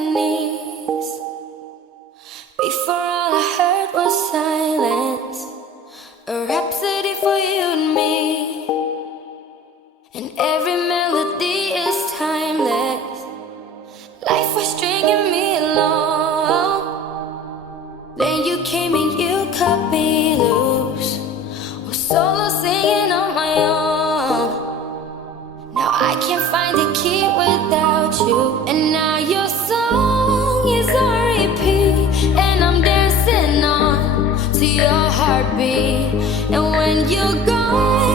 symphonies. Before all I heard was silence, a rhapsody for you and me. And every melody is timeless. Life was stringing me along. Then you came and you cut me loose. Was solo singing on my own. Now I can't find a key without you. And now your song is on repeat, and I'm dancing on to your heartbeat. And when you're gone,